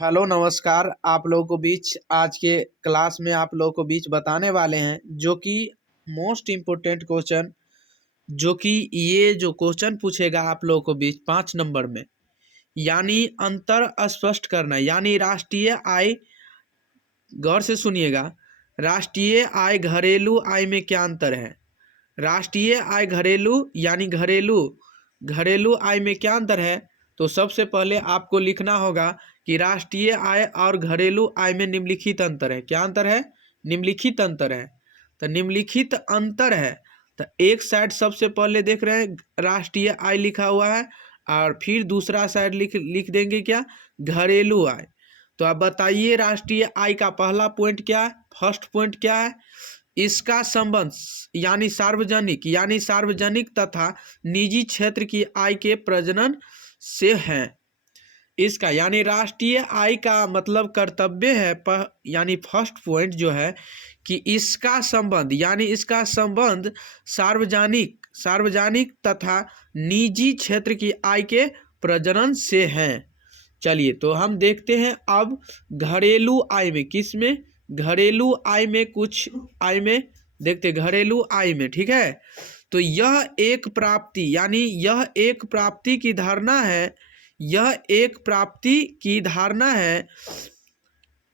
Hello नमस्कार। आप लोगों को बीच आज के क्लास में आप लोगों को बीच बताने वाले हैं जो कि मोस्ट इम्पोर्टेंट क्वेश्चन, जो कि ये जो क्वेश्चन पूछेगा आप लोगों को बीच 5 नंबर में, यानी अंतर स्पष्ट करना, यानी राष्ट्रीय आय। गौर से सुनिएगा, राष्ट्रीय आय घरेलू आय में क्या अंतर है। राष्ट्रीय आय घरेलू यानी घरेलू घरेलू आय में क्या अंतर है। तो सबसे पहले आपको लिखना होगा कि राष्ट्रीय आय और घरेलू आय में निम्नलिखित अंतर है। क्या अंतर है? निम्नलिखित अंतर है। तो निम्नलिखित अंतर है, तो एक साइड सबसे पहले देख रहे हैं राष्ट्रीय आय लिखा हुआ है, और फिर दूसरा साइड लिख देंगे क्या? घरेलू आय। तो आप बताइए राष्ट्रीय आय का पहला पॉइंट क्या है? फर्स्ट पॉइंट क्या है? इसका संबंध यानी सार्वजनिक तथा निजी क्षेत्र की आय के प्रजनन से है। इसका यानी राष्ट्रीय आय का मतलब कर्तव्य है यानी फर्स्ट पॉइंट जो है कि इसका संबंध सार्वजनिक तथा निजी क्षेत्र की आय के प्रजनन से है। चलिए तो हम देखते हैं अब घरेलू आय में, किस में? घरेलू आय में, कुछ आय में देखते, घरेलू आय में। ठीक है, तो यह एक प्राप्ति की धारणा है,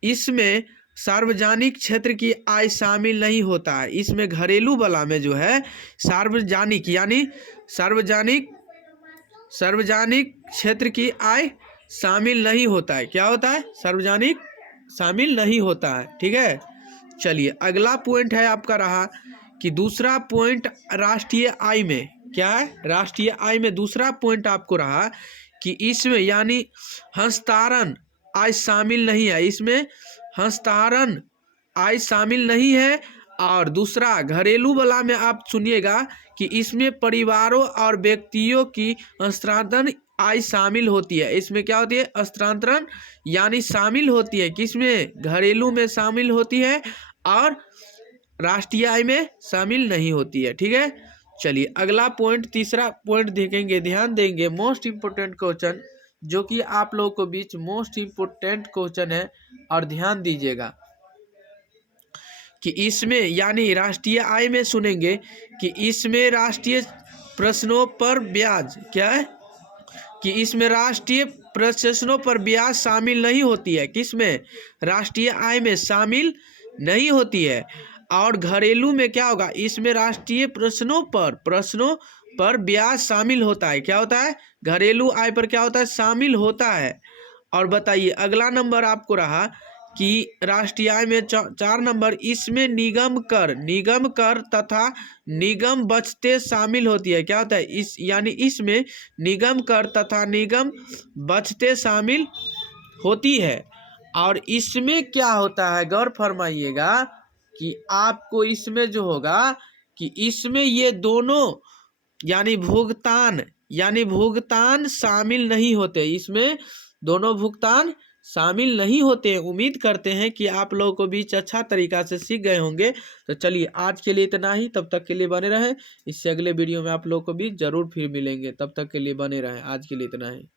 इसमें सार्वजनिक क्षेत्र की आय शामिल नहीं होता है। इसमें घरेलू वाला में जो है सार्वजनिक क्षेत्र की आय शामिल नहीं होता है। क्या होता है? सार्वजनिक शामिल नहीं होता है। ठीक है, चलिए अगला पॉइंट है आपका रहा कि दूसरा पॉइंट राष्ट्रीय आय में क्या है? राष्ट्रीय आय में दूसरा पॉइंट आपको रहा कि इसमें यानी हस्तांतरण आय शामिल नहीं है। इसमें हस्तांतरण आय शामिल नहीं है। और दूसरा घरेलू वाला में आप सुनिएगा कि इसमें परिवारों और व्यक्तियों की हस्तांतरण आय शामिल होती है। इसमें क्या होती है? हस्तांतरण यानी शामिल होती है। किसमें? घरेलू में शामिल होती है और राष्ट्रीय आय में शामिल नहीं होती है। ठीक है, चलिए अगला पॉइंट, तीसरा पॉइंट देखेंगे, ध्यान देंगे। मोस्ट इम्पोर्टेंट क्वेश्चन, जो कि आप लोगों को बीच मोस्ट इम्पोर्टेंट क्वेश्चन है, और ध्यान दीजिएगा कि इसमें यानी राष्ट्रीय आय में सुनेंगे कि इसमें राष्ट्रीय प्रश्नों पर ब्याज क्या है, कि इसमें राष्ट्रीय प्रश्नों पर ब्याज शामिल नहीं होती है। किसमें? राष्ट्रीय आय में शामिल नहीं होती है। और घरेलू में क्या होगा? इसमें राष्ट्रीय प्रश्नों पर ब्याज शामिल होता है। क्या होता है? घरेलू आय पर क्या होता है? शामिल होता है। और बताइए अगला नंबर आपको रहा कि राष्ट्रीय आय में 4 नंबर, इसमें निगम कर तथा निगम बचतें शामिल होती है। क्या होता है? इसमें निगम कर तथा निगम बचतें शामिल होती है। और इसमें क्या होता है? गौर फरमाइएगा कि आपको इसमें जो होगा कि इसमें ये दोनों यानी भुगतान शामिल नहीं होते। इसमें दोनों भुगतान शामिल नहीं होते हैं। उम्मीद करते हैं कि आप लोगों को बीच अच्छा तरीका से सीख गए होंगे। तो चलिए आज के लिए इतना ही, तब तक के लिए बने रहें। इससे अगले वीडियो में आप लोगों को भी जरूर फिर मिलेंगे। तब तक के लिए बने रहें। आज के लिए इतना ही।